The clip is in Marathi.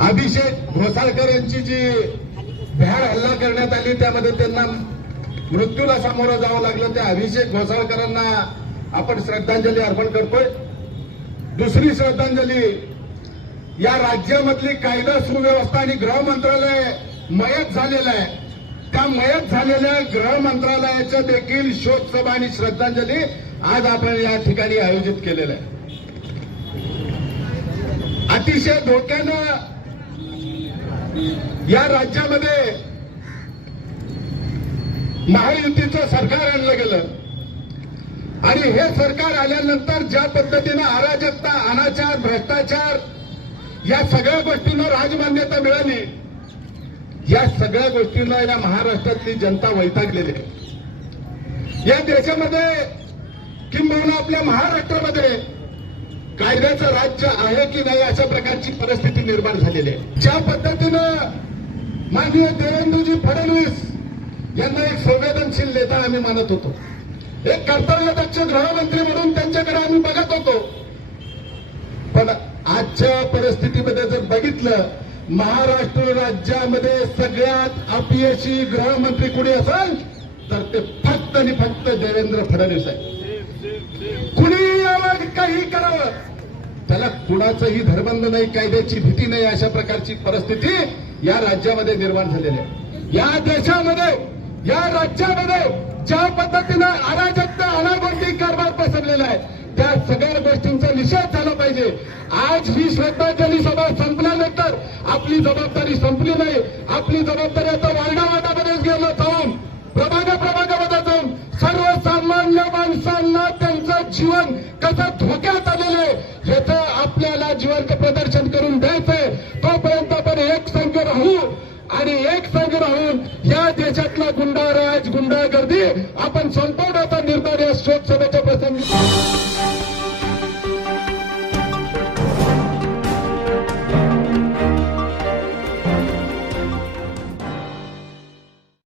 अभिषेक घोसाळकर यांची जी भ्याड हल्ला करण्यात आली त्यामध्ये त्यांना मृत्यूला सामोरं जावं लागलं. त्या अभिषेक घोसाळकरांना आपण श्रद्धांजली अर्पण करतोय. दुसरी श्रद्धांजली या राज्यामधली कायदा सुव्यवस्था आणि गृह मंत्रालय मयत झालेलं आहे. त्या मयत झालेल्या गृह मंत्रालयाचं देखील शोधसभा आणि श्रद्धांजली आज आपण या ठिकाणी आयोजित केलेलं आहे. अतिशय धोक्यानं या राज्यामध्ये महायुतीचं सरकार आणलं गेलं. आणि हे सरकार आल्यानंतर ज्या पद्धतीनं अराजकता अनाचार भ्रष्टाचार या सगळ्या गोष्टींना राजमान्यता मिळाली या सगळ्या गोष्टींना या महाराष्ट्रातली जनता वैतागलेली आहे. या देशामध्ये किंबहुना आपल्या महाराष्ट्रामध्ये कायद्याचं राज्य आहे की नाही अशा प्रकारची परिस्थिती निर्माण झालेली आहे. ज्या पद्धतीनं माननीय देवेंद्रजी फडणवीस यांना एक संवेदनशील नेता आम्ही मानत होतो. एक कर्तव्यदक्ष गृहमंत्री म्हणून त्यांच्याकडे आम्ही बघत होतो. पण आजच्या परिस्थितीमध्ये जर बघितलं महाराष्ट्र राज्यामध्ये सगळ्यात अपयशी गृहमंत्री कुणी असेल तर ते फक्त आणि फक्त देवेंद्र फडणवीस आहे त्याला कुणाचंही धर्मंद नाही कायद्याची भीती नाही अशा प्रकारची परिस्थिती या राज्यामध्ये निर्माण झालेली आहे. या देशामध्ये या राज्यामध्ये ज्या पद्धतीनं अराजकता अनागोंदी कारभार पसरलेला आहे त्या सगळ्या गोष्टींचा निषेध झाला पाहिजे. आज ही श्रद्धांजली सभा संपल्यानंतर आपली जबाबदारी संपली नाही. आपली जबाबदारी आता वार्डावाटामध्येच गेलो जाऊन प्रभाग प्रभागामध्ये जाऊन सर्वसामान्य माणसांना त्यांचं जीवन कसं धोक्यात आलेलं आहे आपल्या जिवंत प्रदर्शन करून द्यायचंय. तोपर्यंत आपण एक संघ राहू आणि एक संघ राहून या देशातला गुंडाराज गुंडागर्दी आपण संपवण्याचा निर्णय शोध सभेच्या प्रसंगी